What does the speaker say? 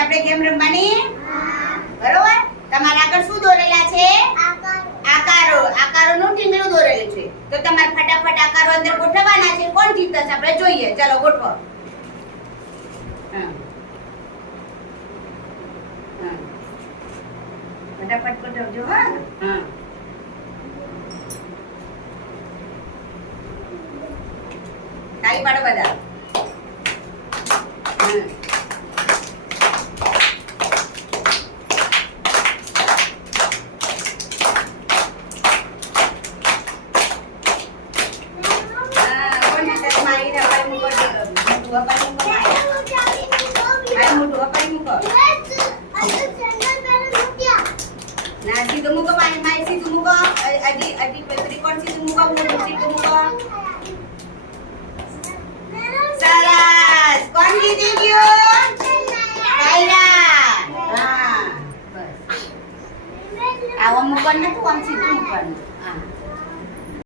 આપણે ગેમ રમવાની બરોબર તમારા આગળ શું દોરેલા છે આકારોનું ટીંગલું દોરેલું છે તો તમારે ફટાફટ આકારો અંદર ગોઠવવાના છે કોણ જીતશે આપણે જોઈએ ચાલો ગોઠવો ફટાફટ ગોઠવજો હા તાળી પાડો બધા સીધું મૂકો મારી સીધું મૂકો અડી ત્રિકોણ સીધું મૂકો મોટું સીધું મૂકો સરસ કોણ જીતી ગયું કાયરા હા બસ આવો મૂકવાનું તું આમ સીધું મૂકવાનું